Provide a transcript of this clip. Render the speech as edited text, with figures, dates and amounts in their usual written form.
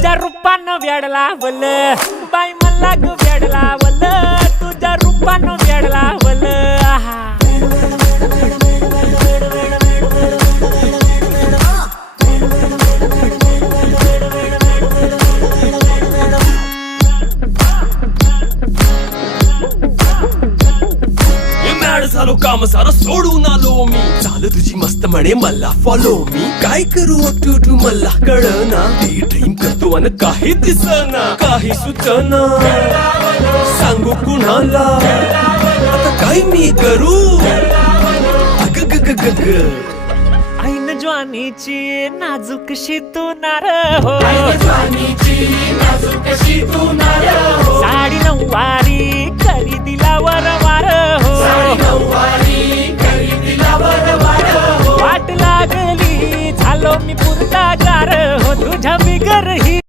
तुझ्या रूपानं वेड लावल बाई मला ग वेड लावल तुझ्या रूपानं वेड लावल आहा झालो काम सारं सोडून आलो मी चाल तुझी मस्त म्हणे मला फॉलो मी काय करू टू मला कळना ती ड्रीम करतो अन काही दिसना काही सुचना सांगू कुणाला आता काय मी करू अग ग ग ग ग ऐन ज्वानीची नाजूकशी तू नार हो साडी नऊवारी करी दिला वरवार हो वाट लागली झालो मी पुरता गार हो तुझ्या बिगर ही